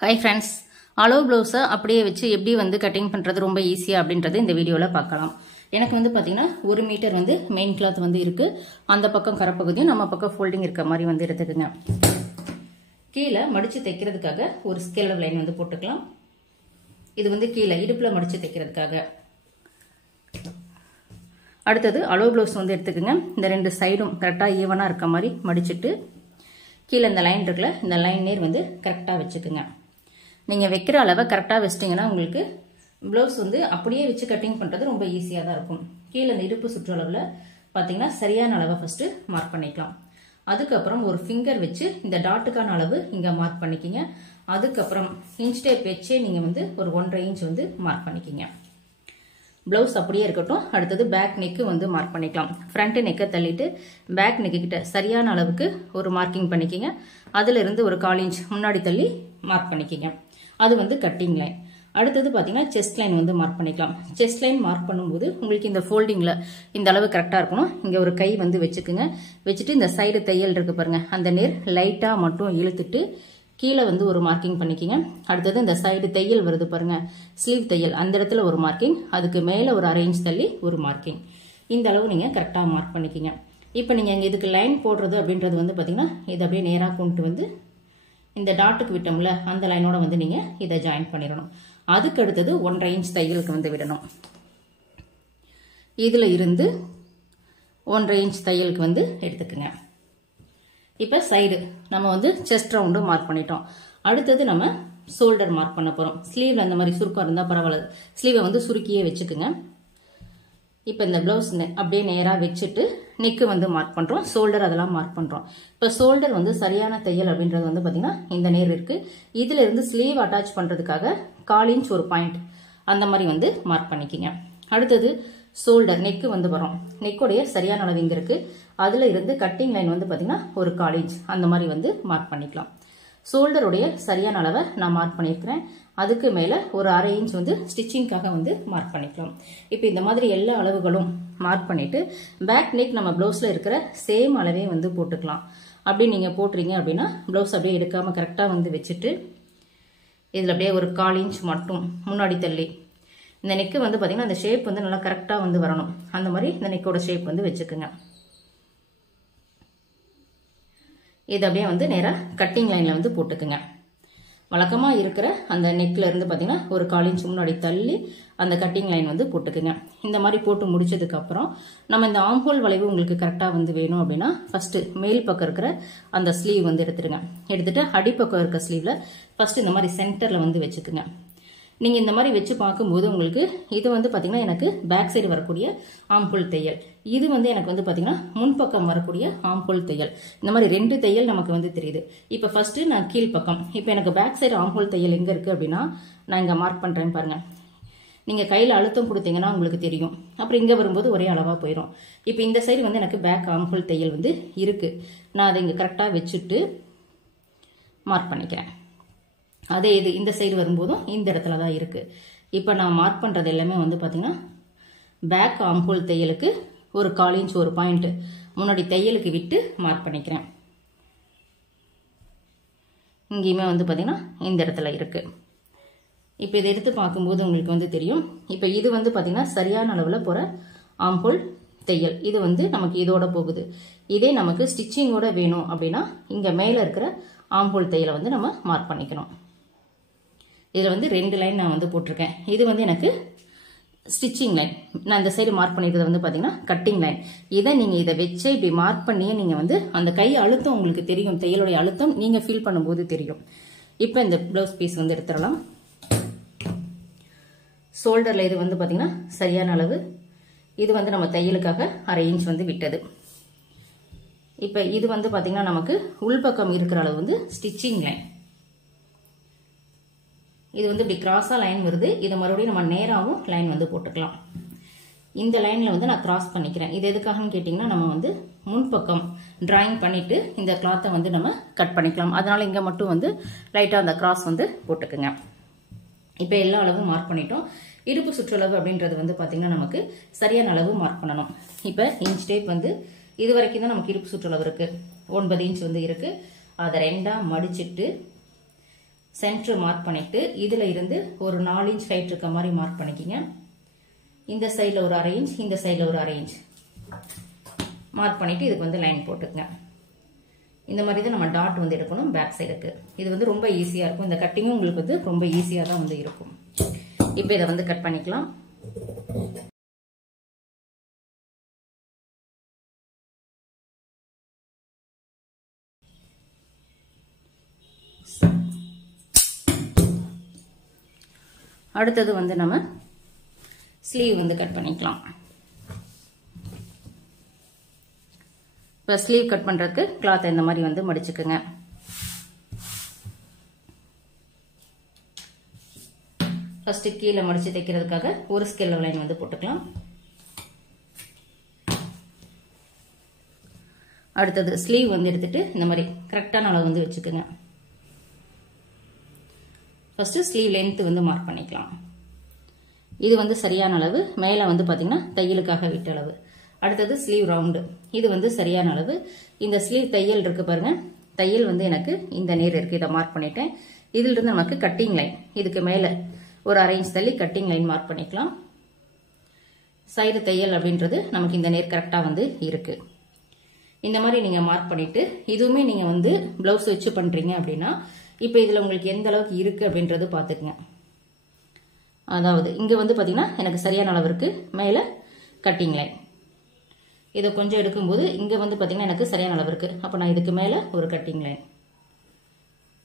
Hi friends, அளவு ப்ளவுஸை அப்படியே வச்சு எப்படி வந்து கட்டிங் பண்ணுறது ரொம்ப ஈஸியாக அப்படின்றது இந்த வீடியோவில் பார்க்கலாம். எனக்கு வந்து பார்த்தீங்கன்னா 1 மீட்டர் வந்து மெயின் கிளாத் வந்து இருக்குது. அந்த பக்கம் கரப்பகுதியும் நம்ம பக்கம் ஃபோல்டிங் இருக்க மாதிரி வந்து எடுத்துக்குங்க. கீழே மடித்து தைக்கிறதுக்காக ஒரு ஸ்கேல் லைன் வந்து போட்டுக்கலாம். இது வந்து கீழே இடுப்பில் மடித்து தைக்கிறதுக்காக. அடுத்தது அளவு ப்ளவுஸ் வந்து எடுத்துக்கோங்க. இந்த 2 சைடும் கரெக்டாக ஈவனாக இருக்க மாதிரி மடிச்சுட்டு கீழே இந்த லைன் இருக்குல்ல, இந்த லைன் நேர் வந்து கரெக்டாக வச்சுக்குங்க. நீங்கள் வைக்கிற அளவை கரெக்டாக வச்சிட்டிங்கன்னா உங்களுக்கு ப்ளவுஸ் வந்து அப்படியே வச்சு கட்டிங் பண்ணுறது ரொம்ப ஈஸியாக தான் இருக்கும். கீழே இந்த இடுப்பு சுற்றளவில் பார்த்தீங்கன்னா சரியான அளவை ஃபஸ்ட்டு மார்க் பண்ணிக்கலாம். அதுக்கப்புறம் ஒரு ஃபிங்கர் வச்சு இந்த டாட்டுக்கான அளவு இங்கே மார்க் பண்ணிக்கிங்க. அதுக்கப்புறம் இன்ச் டேப் வச்சே நீங்கள் வந்து ஒரு 1.5 இன்ச் வந்து மார்க் பண்ணிக்கிங்க. ப்ளவுஸ் அப்படியே இருக்கட்டும். அடுத்தது பேக் நெக்கு வந்து மார்க் பண்ணிக்கலாம். ஃப்ரண்ட் நெக்கை தள்ளிட்டு பேக் நெக்கு கிட்ட சரியான அளவுக்கு ஒரு மார்க்கிங் பண்ணிக்கிங்க. அதிலிருந்து ஒரு 1/4 இன்ச் முன்னாடி தள்ளி மார்க் பண்ணிக்கிங்க. அது வந்து கட்டிங் லைன். அடுத்தது பார்த்தீங்கன்னா செஸ்ட் லைன் வந்து மார்க் பண்ணிக்கலாம். செஸ்ட் லைன் மார்க் பண்ணும்போது உங்களுக்கு இந்த ஃபோல்டிங்கில் இந்த அளவு கரெக்டாக இருக்கணும். இங்கே ஒரு கை வந்து வச்சுக்குங்க. வச்சுட்டு இந்த சைடு தையல் இருக்கு பாருங்க, அந்த நேர் லைட்டாக மட்டும் இழுத்துட்டு கீழே வந்து ஒரு மார்க்கிங் பண்ணிக்கிங்க. அடுத்தது இந்த சைடு தையல் வருது பாருங்க, ஸ்லீவ் தையல், அந்த இடத்துல ஒரு மார்க்கிங், அதுக்கு மேலே ஒரு 1/2 இன்ச் தள்ளி ஒரு மார்க்கிங். இந்த அளவு நீங்கள் கரெக்டாக மார்க் பண்ணிக்கிங்க. இப்போ நீங்கள் இங்கே இதுக்கு லைன் போடுறது அப்படின்றது வந்து பார்த்தீங்கன்னா இதை அப்படியே நேராக கொண்டு வந்து இந்த டாட்டுக்கு விட்டோம்ல அந்த லைனோட வந்து நீங்கள் இதை ஜாயின் பண்ணிடணும். அதுக்கு அடுத்தது 1.5 இன்ச் தையலுக்கு வந்து விடணும். இதில் இருந்து 1.5 இன்ச் தையலுக்கு வந்து எடுத்துக்குங்க. இப்போ சைடு நம்ம வந்து செஸ்ட் ரவுண்டு மார்க் பண்ணிட்டோம். அடுத்தது நம்ம ஷோல்டர் மார்க் பண்ண போகிறோம். ஸ்லீவ் அந்த மாதிரி சுருக்கம் இருந்தால் பரவாயில்ல, ஸ்லீவை வந்து சுருக்கியே வச்சுக்குங்க. இப்போ இந்த ப்ளவுஸ் அப்படியே நேராக வச்சுட்டு நெக்கு வந்து மார்க் பண்ணுறோம், ஷோல்டர் அதெல்லாம் மார்க் பண்ணுறோம். இப்போ ஷோல்டர் வந்து சரியான தையல் அப்படின்றது வந்து பார்த்தீங்கன்னா இந்த நேர் இருக்குது. இதில் இருந்து ஸ்லீவ் அட்டாச் பண்ணுறதுக்காக 1/4 இன்ச் ஒரு பாயிண்ட் அந்த மாதிரி வந்து மார்க் பண்ணிக்கிங்க. அடுத்தது ஷோல்டர் நெக்கு வந்து வரும். நெக்குடைய சரியான அளவு இங்கே இருக்குது. அதில் இருந்து கட்டிங் லைன் வந்து பார்த்தீங்கன்னா ஒரு 1/4 இன்ச் அந்த மாதிரி வந்து மார்க் பண்ணிக்கலாம். ஷோல்டருடைய சரியான அளவை நான் மார்க் பண்ணியிருக்கிறேன். அதுக்கு மேலே ஒரு 1/2 இன்ச் வந்து ஸ்டிச்சிங்காக வந்து மார்க் பண்ணிக்கலாம். இப்போ இந்த மாதிரி எல்லா அளவுகளும் மார்க் பண்ணிவிட்டு பேக் நெக் நம்ம ப்ளவுஸில் இருக்கிற சேம் அளவே வந்து போட்டுக்கலாம். அப்படி நீங்கள் போட்டுறீங்க அப்படின்னா ப்ளவுஸ் அப்படியே எடுக்காமல் கரெக்டாக வந்து வச்சுட்டு இதில் அப்படியே ஒரு 1/4 இன்ச் மட்டும் முன்னாடி தள்ளி இந்த நெக்கு வந்து பார்த்தீங்கன்னா அந்த ஷேப் வந்து நல்லா கரெக்டாக வந்து வரணும். அந்த மாதிரி இந்த நெக்கோட ஷேப் வந்து வச்சுக்குங்க. இது அப்படியே வந்து நேராக கட்டிங் லைனில் வந்து போட்டுக்குங்க. வழக்கமாக இருக்கிற அந்த நெக்கில் இருந்து பார்த்தீங்கன்னா ஒரு 1/4 இன்ச் முன்னாடி தள்ளி அந்த கட்டிங் லைன் வந்து போட்டுக்குங்க. இந்த மாதிரி போட்டு முடிச்சதுக்கப்புறம் நம்ம இந்த ஆம்ஹோல் வளைவு உங்களுக்கு கரெக்டாக வந்து வேணும் அப்படின்னா ஃபஸ்ட்டு மேல் பக்கம் இருக்கிற அந்த ஸ்லீவ் வந்து எடுத்துருங்க. எடுத்துட்டு அடிப்பக்கம் இருக்க ஸ்லீவில் ஃபஸ்ட்டு இந்த மாதிரி சென்டரில் வந்து வச்சுக்குங்க. நீங்கள் இந்த மாதிரி வச்சு பார்க்கும்போது உங்களுக்கு இது வந்து பார்த்தீங்கன்னா எனக்கு பேக் சைடு வரக்கூடிய ஆம்ஹோல் தையல், இது வந்து எனக்கு வந்து பார்த்தீங்கன்னா முன்பக்கம் வரக்கூடிய ஆம்ஹோல் தையல், இந்த மாதிரி 2 தையல் நமக்கு வந்து தெரியுது. இப்போ ஃபர்ஸ்ட்டு நான் கீழ்ப்பக்கம், இப்போ எனக்கு பேக் சைடு ஆம்ஹோல் தையல் எங்கே இருக்குது அப்படின்னா நான் இங்கே மார்க் பண்ணுறேன் பாருங்கள். நீங்கள் கையில் அழுத்தம் கொடுத்தீங்கன்னா உங்களுக்கு தெரியும். அப்புறம் இங்கே வரும்போது ஒரே அளவாக போயிடும். இப்போ இந்த சைடு வந்து எனக்கு பேக் ஆம்ஹோல் தையல் வந்து இருக்குது. நான் அதை இங்கே கரெக்டாக வச்சுட்டு மார்க் பண்ணிக்கிறேன். அதே இது இந்த சைடு வரும்போதும் இந்த இடத்துல தான் இருக்குது. இப்போ நான் மார்க் பண்ணுறது எல்லாமே வந்து பார்த்தீங்கன்னா பேக் ஆம்ஹோல் தையலுக்கு ஒரு 1/4 இன்ச் ஒரு பாயிண்ட் முன்னாடி தையலுக்கு விட்டு மார்க் பண்ணிக்கிறேன். இங்கேயுமே வந்து பார்த்தீங்கன்னா இந்த இடத்துல இருக்குது. இப்போ இதை எடுத்து பார்க்கும்போது உங்களுக்கு வந்து தெரியும். இப்போ இது வந்து பார்த்தீங்கன்னா சரியான அளவில் போகிற ஆம்ஹோல் தையல், இது வந்து நமக்கு இதோட போகுது. இதே நமக்கு ஸ்டிச்சிங்கோட வேணும் அப்படின்னா இங்கே மேலே இருக்கிற ஆம்ஹோல் தையலை வந்து நம்ம மார்க் பண்ணிக்கணும். இதில் வந்து 2 லைன் நான் வந்து போட்டிருக்கேன். இது வந்து எனக்கு ஸ்டிச்சிங் லைன். நான் இந்த சைடு மார்க் பண்ணிக்கிறது வந்து பார்த்தீங்கன்னா கட்டிங் லைன். இதை நீங்கள் இதை வச்சு இப்படி மார்க் பண்ணியே நீங்கள் வந்து அந்த கை அழுத்தம் உங்களுக்கு தெரியும், தையலுடைய அழுத்தம் நீங்கள் ஃபீல் பண்ணும்போது தெரியும். இப்போ இந்த ப்ளவுஸ் பீஸ் வந்து எடுத்துடலாம். ஷோல்டரில் இது வந்து பார்த்தீங்கன்னா சரியான அளவு, இது வந்து நம்ம தையலுக்காக 1/2 இன்ச் வந்து விட்டது. இப்போ இது வந்து பார்த்தீங்கன்னா நமக்கு உள்பக்கம் இருக்கிற அளவு வந்து ஸ்டிச்சிங் லைன். இது வந்து இப்படி கிராஸாக லைன் வருது. இதை மறுபடியும் நம்ம நேராகவும் லைன் வந்து போட்டுக்கலாம். இந்த லைனில் வந்து நான் கிராஸ் பண்ணிக்கிறேன். இது எதுக்காகன்னு கேட்டிங்கன்னா நம்ம வந்து முன்பக்கம் டிராயிங் பண்ணிவிட்டு இந்த கிளாத்தை வந்து நம்ம கட் பண்ணிக்கலாம். அதனால் இங்கே மட்டும் வந்து லைட்டாக அந்த கிராஸ் வந்து போட்டுக்குங்க. இப்போ எல்லா அளவும் மார்க் பண்ணிட்டோம். இடுப்பு சுற்றளவு அப்படின்றது வந்து பார்த்தீங்கன்னா நமக்கு சரியான அளவு மார்க் பண்ணணும். இப்போ இன்ச் டேப் வந்து இது வரைக்கும் தான் நமக்கு இடுப்பு சுற்றளவு இருக்குது. 9 இன்ச் வந்து இருக்குது. அதை 2ஆக மடிச்சுட்டு சென்டர் மார்க் பண்ணிட்டு இதுல இருந்து ஒரு 4 இன்ச் ஹைட் இருக்க மாதிரி மார்க் பண்ணிக்கிங்க. இந்த சைடில் ஒரு 1/2 இன்ச், இந்த சைடில் ஒரு 1/2 இன்ச் மார்க் பண்ணிட்டு இதுக்கு வந்து லைன் போட்டுக்கங்க. இந்த மாதிரி தான் நம்ம டாட் வந்து எடுக்கணும் பேக் சைடுக்கு. இது வந்து ரொம்ப ஈஸியாக இருக்கும். இந்த கட்டிங்கும் உங்களுக்கு வந்து ரொம்ப ஈஸியாக தான் வந்து இருக்கும். இப்போ இதை வந்து கட் பண்ணிக்கலாம். அடுத்தது வந்து நம்ம ஸ்லீவ் வந்து கட் பண்ணிக்கலாம். இப்போ ஸ்லீவ் கட் பண்ணுறதுக்கு கிளாத்தை இந்த மாதிரி வந்து மடிச்சுக்குங்க. ஃபர்ஸ்ட் கீழே மடிச்சு தைக்கிறதுக்காக ஒரு ஸ்கேல் லைன் வந்து போட்டுக்கலாம். அடுத்தது ஸ்லீவ் வந்து எடுத்துட்டு இந்த மாதிரி கரெக்டான அளவு வந்து வச்சுக்கோங்க. ஃபர்ஸ்ட் ஸ்லீவ் லென்த் வந்து மார்க் பண்ணிக்கலாம். இது வந்து சரியான அளவு. மேலே வந்து பார்த்தீங்கன்னா தையலுக்காக விட்ட அளவு. அடுத்தது ஸ்லீவ் ரவுண்டு, இது வந்து சரியான அளவு. இந்த ஸ்லீவ் தையல் இருக்கு பாருங்க, தையல் வந்து எனக்கு இந்த நேர் இருக்கு, இதை மார்க் பண்ணிட்டேன். இதிலிருந்து நமக்கு கட்டிங் லைன், இதுக்கு மேலே ஒரு 1/2 இன்ச் தள்ளி கட்டிங் லைன் மார்க் பண்ணிக்கலாம். சைடு தையல் அப்படின்றது நமக்கு இந்த நேர் கரெக்டாக வந்து இருக்கு. இந்த மாதிரி நீங்க மார்க் பண்ணிட்டு, இதுவுமே நீங்க வந்து பிளவுஸ் வச்சு பண்றீங்க அப்படின்னா இப்போ இதில் உங்களுக்கு எந்த அளவுக்கு இருக்கு அப்படின்றது பார்த்துக்குங்க. அதாவது இங்கே வந்து பார்த்தீங்கன்னா எனக்கு சரியான அளவு இருக்கு, மேலே கட்டிங் லைன். இதை கொஞ்சம் எடுக்கும்போது இங்கே வந்து பார்த்தீங்கன்னா எனக்கு சரியான அளவு இருக்கு, அப்போ நான் இதுக்கு மேலே ஒரு கட்டிங் லைன்.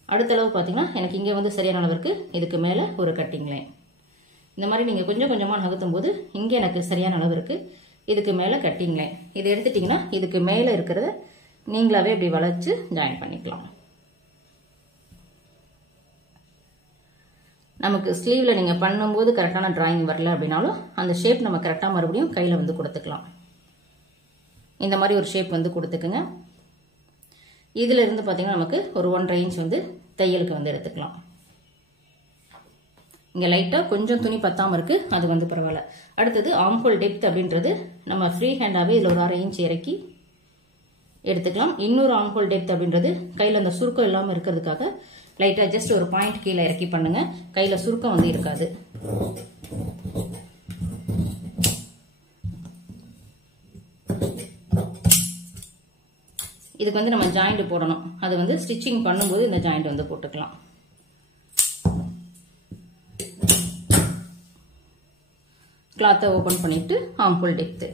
அடுத்த அளவு பார்த்தீங்கன்னா எனக்கு இங்கே வந்து சரியான அளவு இருக்கு, இதுக்கு மேலே ஒரு கட்டிங் லைன். இந்த மாதிரி நீங்கள் கொஞ்சம் கொஞ்சமாக நகர்த்தும் போது இங்கே எனக்கு சரியான அளவு இருக்கு, இதுக்கு மேலே கட்டிங் லைன். இதை எடுத்துட்டிங்கன்னா இதுக்கு மேலே இருக்கிறத நீங்களாவே இப்படி வளைச்சு ஜாயின் பண்ணிக்கலாம். நமக்கு ஸ்லீவ்ல நீங்க பண்ணும்போது கரெக்டான டிராயிங் வரல அப்படின்னாலும் அந்த ஷேப் நம்ம கரெக்டா மறுபடியும் கையில வந்து கொடுத்துக்கலாம். இந்த மாதிரி ஒரு ஷேப் வந்து கொடுத்துக்குங்க. இதுல இருந்து பாத்தீங்கன்னா நமக்கு ஒரு 1/2 இன்ச் வந்து தையலுக்கு வந்து எடுத்துக்கலாம். இங்க லைட்டா கொஞ்சம் துணி பத்தாம இருக்கு, அது வந்து பரவாயில்ல. அடுத்தது ஆம்ஹோல் டெப்த் அப்படின்றது நம்ம ஃப்ரீ ஹேண்டாவே இதுல ஒரு 1/2 இன்ச் இறக்கி எடுத்துக்கலாம். இன்னொரு ஆம்ஹோல் டெப்த் அப்படின்றது கையில அந்த சுருக்கம் இல்லாம இருக்கிறதுக்காக லைட்டா ஜஸ்ட் ஒரு பாயிண்ட் கீழே இறக்கி பண்ணுங்க, கையில சுருக்கம் வந்து இருக்காது. இதுக்கு வந்து நம்ம ஜாயிண்ட் போடணும், அது வந்து ஸ்டிச்சிங் பண்ணும்போது இந்த ஜாயிண்ட் வந்து போட்டுக்கலாம். கிளாத்தை ஓபன் பண்ணிட்டு ஆம்ஹோல் டெப்த்,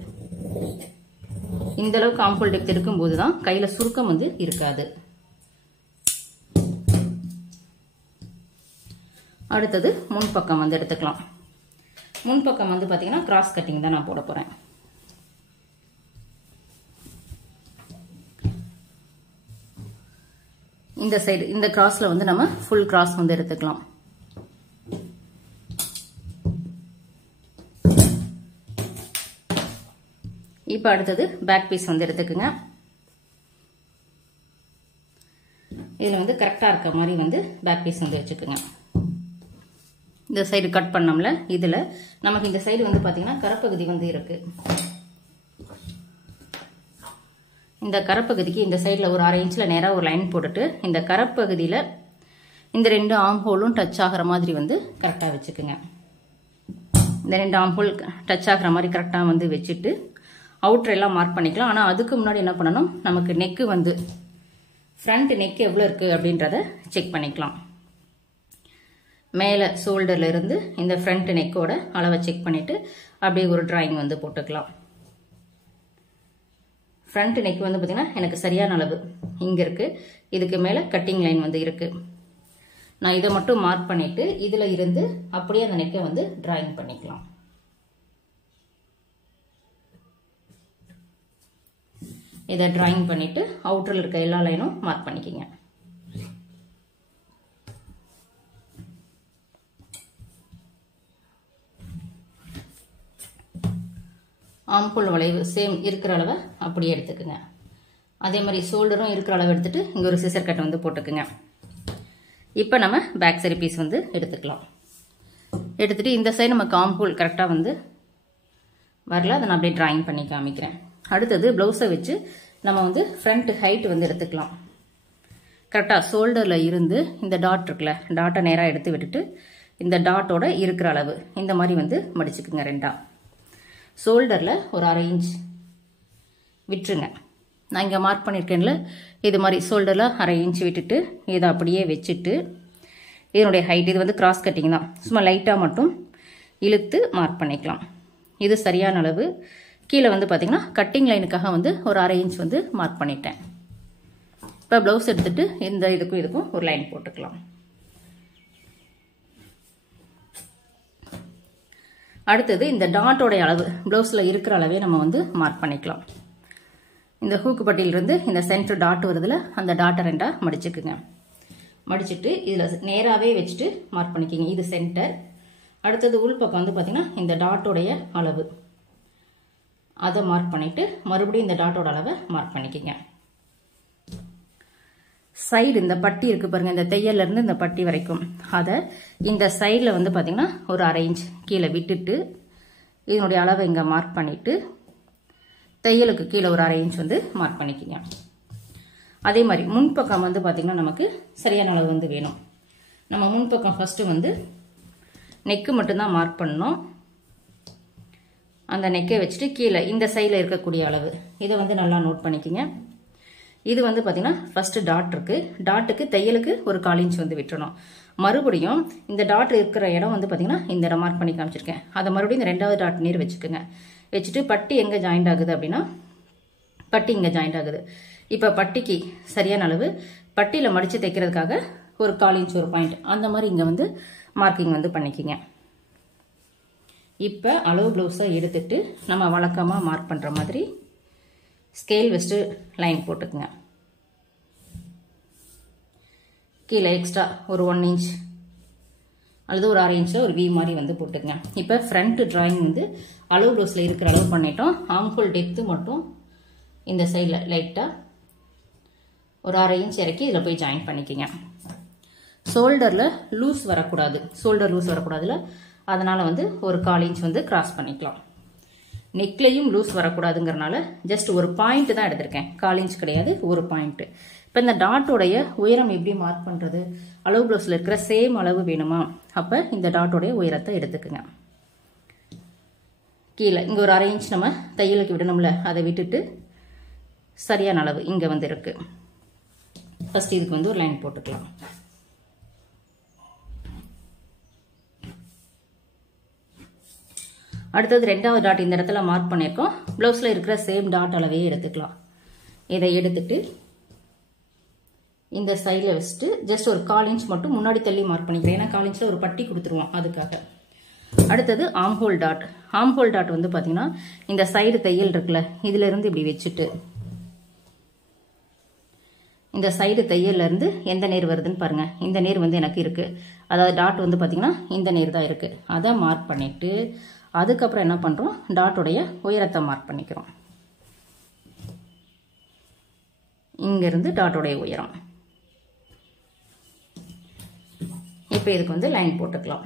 இந்த அளவுக்கு ஆம்ஹோல் டெப்த் இருக்கும்போது தான் கையில சுருக்கம் வந்து இருக்காது. அடுத்தது முன்பக்கம் வந்து எடுத்துக்கலாம். முன்பக்கம் வந்து பாத்தீங்கன்னா கிராஸ் கட்டிங் தான் நான் போட போறேன். இந்த சைடு இந்த கிராஸ்ல வந்து நம்ம ஃபுல் கிராஸ் வந்து எடுத்துக்கலாம். இப்போ அடுத்தது பேக் பீஸ் வந்து எடுத்துக்கோங்க. இதுல வந்து கரெக்டா இருக்க மாதிரி வந்து பேக் பீஸ் வந்து வச்சுக்கோங்க. இந்த சைடு கட் பண்ணோம்ல, இதுல நமக்கு இந்த சைடு வந்து பாத்தீங்கன்னா கரப்பகுதி வந்து இருக்கு. இந்த கரப்பகுதிக்கு இந்த சைடுல ஒரு 1/2 இன்ச்ல நேரா ஒரு லைன் போட்டுட்டு இந்த கரப்பகுதியில இந்த 2 ஆம் ஹோலும் டச் ஆகிற மாதிரி வந்து கரெக்டா வச்சுக்குங்க. இந்த 2 ஆம் ஹோல் டச் ஆகிற மாதிரி கரெக்டா வந்து வச்சுட்டு அவுட்டர் எல்லாம் மார்க் பண்ணிக்கலாம். ஆனா அதுக்கு முன்னாடி என்ன பண்ணணும், நமக்கு நெக்கு வந்து ஃப்ரண்ட் நெக் எவ்வளவு இருக்கு அப்படின்றத செக் பண்ணிக்கலாம். மேலே ஷோல்டர்ல இருந்து இந்த ஃப்ரண்ட் நெக்கோட அளவை செக் பண்ணிட்டு அப்படியே ஒரு டிராயிங் வந்து போட்டுக்கலாம். ஃப்ரண்ட் நெக் வந்து பார்த்தீங்கன்னா எனக்கு சரியான அளவு இங்க இருக்கு, இதுக்கு மேலே கட்டிங் லைன் வந்து இருக்கு. நான் இதை மட்டும் மார்க் பண்ணிட்டு இதுல இருந்து அப்படியே அந்த நெக்கை வந்து டிராயிங் பண்ணிக்கலாம். இதை டிராயிங் பண்ணிட்டு அவுட்டர்ல இருக்க எல்லா லைனும் மார்க் பண்ணிக்கங்க. ஆம்ஹோல் வளைவு சேம் இருக்கிற அளவை அப்படியே எடுத்துக்குங்க. அதே மாதிரி ஷோல்டரும் இருக்கிற அளவு எடுத்துட்டு இங்க ஒரு சிசர் கட் வந்து போட்டுக்குங்க. இப்போ நம்ம பேக் சைடு பீஸ் வந்து எடுத்துக்கலாம். எடுத்துட்டு இந்த சைடு நமக்கு ஆம்ஹோல் கரெக்டா வந்து வரல, அதை நான் அப்படியே டிராயிங் பண்ணி காமிக்கிறேன். அடுத்தது பிளவுஸை வச்சு நம்ம வந்து ஃப்ரண்ட் ஹைட் வந்து எடுத்துக்கலாம். கரெக்டாக ஷோல்டரில் இருந்து இந்த டாட் இருக்குல்ல, டாட்டை நேராக எடுத்து விட்டுட்டு இந்த டாட்டோட இருக்கிற அளவு இந்த மாதிரி வந்து மடிச்சுக்குங்க. ரெண்டா ஷோல்டரில் ஒரு 1/2 இன்ச் விட்டுருங்க. நான் இங்கே மார்க் பண்ணியிருக்கேன்ல, இது மாதிரி ஷோல்டரில் 1/2 இன்ச் விட்டுட்டு இதை அப்படியே வச்சுட்டு இதனுடைய ஹைட் இது வந்து கிராஸ் கட்டிங் தான், சும்மா லைட்டாக மட்டும் இழுத்து மார்க் பண்ணிக்கலாம். இது சரியான அளவு. கீழே வந்து பார்த்திங்கன்னா கட்டிங் லைனுக்காக வந்து ஒரு 1/2 இன்ச் வந்து மார்க் பண்ணிட்டேன். இப்போ ப்ளவுஸ் எடுத்துகிட்டு இந்த இதுக்கும் ஒரு லைன் போட்டுக்கலாம். அடுத்தது இந்த டாட்டோடைய அளவு ப்ளவுஸில் இருக்கிற அளவே நம்ம வந்து மார்க் பண்ணிக்கலாம். இந்த ஹூக்கு பட்டியிலிருந்து இந்த சென்டர் டாட் வருதுல, அந்த டாட்டை ரெண்டாக மடிச்சுக்குங்க. மடிச்சுட்டு இதில் நேராகவே வச்சுட்டு மார்க் பண்ணிக்கிங்க. இது சென்டர். அடுத்தது உள் பக்கம் வந்து பார்த்திங்கன்னா இந்த டாட்டோடைய அளவு அதை மார்க் பண்ணிவிட்டு மறுபடியும் இந்த டாட்டோட அளவை மார்க் பண்ணிக்கிங்க. சைடு இந்த பட்டி இருக்குது பாருங்கள், இந்த தையல்லேருந்து இந்த பட்டி வரைக்கும் அதை இந்த சைடில் வந்து பார்த்திங்கன்னா ஒரு 1/2 இன்ச் கீழே விட்டுட்டு இதனுடைய அளவை இங்கே மார்க் பண்ணிவிட்டு தையலுக்கு கீழே ஒரு 1/2 இன்ச் வந்து மார்க் பண்ணிக்கிங்க. அதே மாதிரி முன்பக்கம் வந்து பார்த்திங்கன்னா நமக்கு சரியான அளவு வந்து வேணும். நம்ம முன்பக்கம் ஃபஸ்ட்டு வந்து நெக்கு மட்டும்தான் மார்க் பண்ணணும். அந்த நெக்கை வச்சுட்டு கீழே இந்த சைடில் இருக்கக்கூடிய அளவு இதை வந்து நல்லா நோட் பண்ணிக்கிங்க. இது வந்து பார்த்திங்கன்னா ஃபஸ்ட்டு டாட் இருக்குது, டாட்டுக்கு தையலுக்கு ஒரு 1/4 இன்ச் வந்து விட்டுறணும். மறுபடியும் இந்த டாட் இருக்கிற இடம் வந்து பார்த்திங்கன்னா இந்த இடம் மார்க் பண்ணி காமிச்சிருக்கேன். அதை மறுபடியும் இந்த 2வது டாட் நீர் வச்சுக்கோங்க. வச்சுட்டு பட்டி எங்கே ஜாயிண்ட் ஆகுது அப்படின்னா பட்டி இங்கே ஜாயிண்ட் ஆகுது. இப்போ பட்டிக்கு சரியான அளவு பட்டியில் மடித்து தைக்கிறதுக்காக ஒரு 1/4 இன்ச் ஒரு பாயிண்ட் அந்த மாதிரி இங்கே வந்து மார்க்கிங் வந்து பண்ணிக்கிங்க. இப்போ அளவு ப்ளவுஸை எடுத்துட்டு நம்ம வழக்கமாக மார்க் பண்ணுற மாதிரி ஸ்கேல் வச்சுட்டு லைன் போட்டுக்குங்க. கீழே எக்ஸ்ட்ரா ஒரு 1 இன்ச் அல்லது ஒரு 1/2 இன்ச்சில் ஒரு வி மாதிரி வந்து போட்டுக்குங்க. இப்போ ஃப்ரண்ட் டிராயிங் வந்து அளவு ப்ளவுஸில் இருக்கிற அளவு பண்ணிட்டோம். ஆம்ஹோல் டெப்த்து மட்டும் இந்த சைடில் லைட்டாக ஒரு 1/2 இன்ச் இறக்கி இதில் போய் ஜாயின் பண்ணிக்கிங்க. ஷோல்டரில் லூஸ் வரக்கூடாது, ஷோல்டர் லூஸ் வரக்கூடாதுல, அதனால் வந்து ஒரு 1/4 இன்ச் வந்து கிராஸ் பண்ணிக்கலாம். நெக்லையும் லூஸ் வரக்கூடாதுங்கிறனால ஜஸ்ட் ஒரு பாயிண்ட் தான் எடுத்திருக்கேன், 1/4 இன்ச் கிடையாது, ஒரு பாயிண்ட். இப்போ இந்த டாட்டோடைய உயரம் எப்படி மார்க் பண்ணுறது? அளவு ப்ளவுஸில் இருக்கிற சேம் அளவு வேணுமா? அப்போ இந்த டாட்டோடைய உயரத்தை எடுத்துக்குங்க. கீழே இங்கே ஒரு 1/2 இன்ச் நம்ம தையலுக்கு விடணும்ல, அதை விட்டுட்டு சரியான அளவு இங்கே வந்து இருக்குது. ஃபஸ்ட் இதுக்கு வந்து ஒரு லைன் போட்டுக்கலாம். அடுத்தது 2வது டாட் இந்த இடத்துல மார்க் பண்ணியிருக்கோம். ப்ளவுஸில் இருக்கிற சேம் டாட் அளவே எடுத்துக்கலாம். இதை எடுத்துட்டு இந்த சைடில் வச்சுட்டு ஜஸ்ட் ஒரு 1/4 இன்ச் மட்டும் முன்னாடி தள்ளி மார்க் பண்ணிக்கிறேன். ஏன்னா 1/4 இன்ச்சில் ஒரு பட்டி கொடுத்துருவோம் அதுக்காக. அடுத்தது ஆம்ஹோல் டாட். ஆம்ஹோல் டாட் வந்து பார்த்தீங்கன்னா இந்த சைடு தையல் இருக்குல்ல, இதிலிருந்து இப்படி வச்சுட்டு இந்த சைடு தையல்லேருந்து எந்த நேர் வருதுன்னு பாருங்கள். இந்த நேர் வந்து எனக்கு இருக்குது, அதாவது டாட் வந்து பார்த்திங்கன்னா இந்த நேர் தான் இருக்குது. அதை மார்க் பண்ணிவிட்டு அதுக்கப்புறம் என்ன பண்ணுறோம், டாட்டோடைய உயரத்தை மார்க் பண்ணிக்கிறோம். இங்கேருந்து டாட்டோடைய உயரம். இப்போ இதுக்கு வந்து லைன் போட்டுக்கலாம்.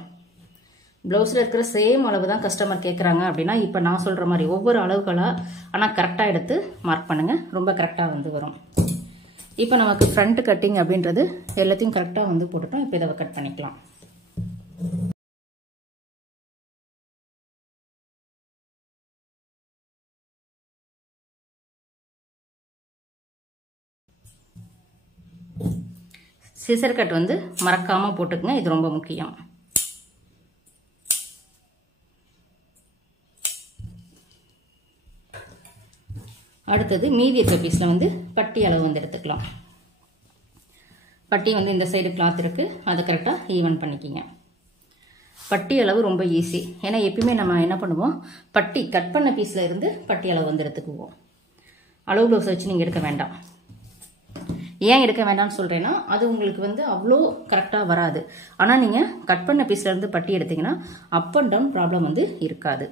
ப்ளவுஸில் இருக்கிற சேம் அளவு தான் கஸ்டமர் கேட்குறாங்க அப்படின்னா இப்போ நான் சொல்கிற மாதிரி ஒவ்வொரு அளவுகளாக ஆனால் கரெக்டாக எடுத்து மார்க் பண்ணுங்கள், ரொம்ப கரெக்டாக வந்து வரும். இப்போ நமக்கு ஃப்ரண்ட் கட்டிங் அப்படின்றது எல்லாத்தையும் கரெக்டாக வந்து போட்டுட்டோம். இப்போ இதை கட் பண்ணிக்கலாம். சிசர் கட் வந்து மறக்காமல் போட்டுக்குங்க, இது ரொம்ப முக்கியம். அடுத்தது மீதி இருக்க பீஸில் வந்து பட்டி அளவு வந்து எடுத்துக்கலாம். பட்டி வந்து இந்த சைடு கிளாத் இருக்குது, அதை கரெக்டாக ஈவன் பண்ணிக்கிங்க. பட்டி அளவு ரொம்ப ஈஸி. ஏன்னா எப்பயுமே நம்ம என்ன பண்ணுவோம், பட்டி கட் பண்ண பீஸில் இருந்து பட்டி அளவு வந்து எடுத்துக்குவோம். அளவு ப்ளவுஸ் வச்சு நீங்கள் எடுக்க வேண்டாம். ஏன் எடுக்க வேண்டாம்னு சொல்கிறேன்னா அது உங்களுக்கு வந்து அவ்வளோ கரெக்டாக வராது. ஆனால் நீங்கள் கட் பண்ண பீஸ்லேருந்து பட்டி எடுத்திங்கன்னா அப் அண்ட் டவுன் ப்ராப்ளம் வந்து இருக்காது.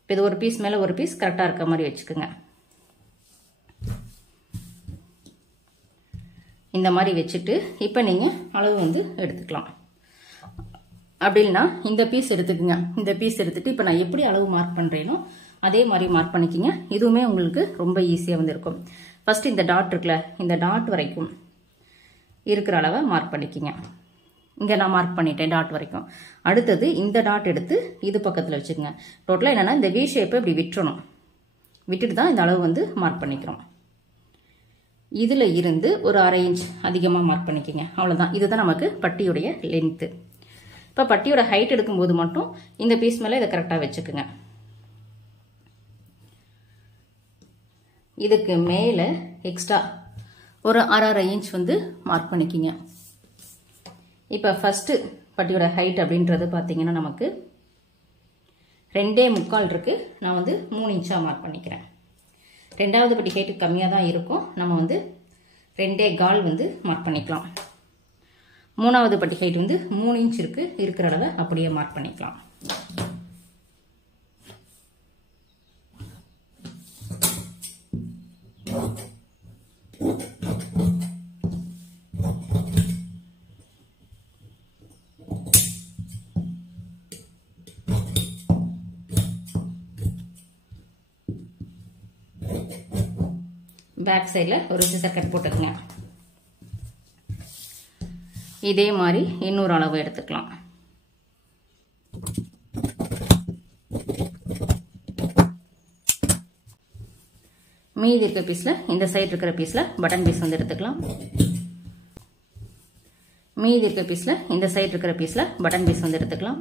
இப்போ இது ஒரு பீஸ் மேலே ஒரு பீஸ் கரெக்டாக இருக்க மாதிரி வச்சுக்கோங்க. இந்த மாதிரி வச்சுட்டு இப்போ நீங்கள் அளவு வந்து எடுத்துக்கலாம். அப்படின்னா இந்த பீஸ் எடுத்துக்கோங்க. இந்த பீஸ் எடுத்துட்டு இப்போ நான் எப்படி அளவு மார்க் பண்ணுறேனோ அதே மாதிரி மார்க் பண்ணிக்கிங்க. இதுவுமே உங்களுக்கு ரொம்ப ஈஸியாக வந்து இருக்கும். ஃபர்ஸ்ட் இந்த டாட் இருக்குல்ல, இந்த டாட் வரைக்கும் இருக்கிற அளவை மார்க் பண்ணிக்கிங்க. இங்கே நான் மார்க் பண்ணிட்டேன் டாட் வரைக்கும். அடுத்தது இந்த டாட் எடுத்து இது பக்கத்தில் வச்சுக்கோங்க. டோட்டலாக என்னென்னா இந்த வி ஷேப்பை இப்படி விட்டுறணும். விட்டுட்டு தான் இந்த அளவு வந்து மார்க் பண்ணிக்கிறோம். இதில் இருந்து ஒரு 1/2 இன்ச் அதிகமாக மார்க் பண்ணிக்கோங்க. அவ்வளோதான். இதுதான் நமக்கு பட்டியுடைய லென்த்து. இப்போ பட்டியோட ஹைட் எடுக்கும்போது மட்டும் இந்த பீஸ் மேலே இதை கரெக்டாக வச்சுக்குங்க. இதுக்கு மேலே எக்ஸ்ட்ரா ஒரு 1/2 இன்ச் வந்து மார்க் பண்ணிக்கிங்க. இப்போ ஃபஸ்ட்டு பட்டியோட ஹைட் அப்படின்றது பார்த்தீங்கன்னா நமக்கு 2.25 இருக்குது. நான் வந்து 3 இன்ச்சாக மார்க் பண்ணிக்கிறேன். ரெண்டாவது பட்டி ஹைட்டு கம்மியாக தான் இருக்கும். நம்ம வந்து 2.25 வந்து மார்க் பண்ணிக்கலாம். மூணாவது பட்டி ஹைட் வந்து 3 இன்ச் இருக்கிற அளவை அப்படியே மார்க் பண்ணிக்கலாம். பேக் சைடில் ஒரு சிசர் கட் போட்டுக்கங்க. இதே மாதிரி இன்னொரு அளவு எடுத்துக்கலாம். மீதி இருக்கிற பீஸில் இந்த சைடு இருக்கிற பீஸில் பட்டன் பீஸ் வந்து எடுத்துக்கலாம். மீதி இருக்கிற பீஸில் இந்த சைடு இருக்கிற பீஸில் பட்டன் பீஸ் வந்து எடுத்துக்கலாம்.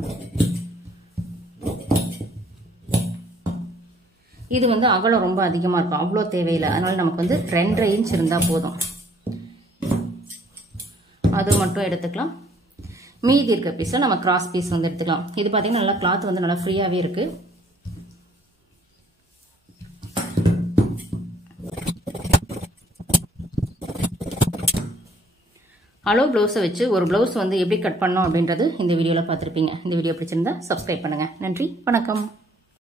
இது வந்து அகலம் ரொம்ப அதிகமாக இருக்கும், அவ்வளோ தேவையில்லை. அதனால நமக்கு வந்து 2.5 இன்ச் இருந்தால் போதும். அது மட்டும் எடுத்துக்கலாம். மீதி இருக்க பீஸில் நம்ம கிராஸ் பீஸ் வந்து எடுத்துக்கலாம். இது பார்த்தீங்கன்னா நல்லா கிளாத் வந்து நல்லா ஃப்ரீயாகவே இருக்கு. அளவு ப்ளவுஸை வச்சு ஒரு ப்ளவுஸ் வந்து எப்படி கட் பண்ணோம் அப்படின்றது இந்த வீடியோவில் பார்த்துருப்பீங்க. இந்த வீடியோ பிடிச்சிருந்தா சப்ஸ்கிரைப் பண்ணுங்கள். நன்றி, வணக்கம்.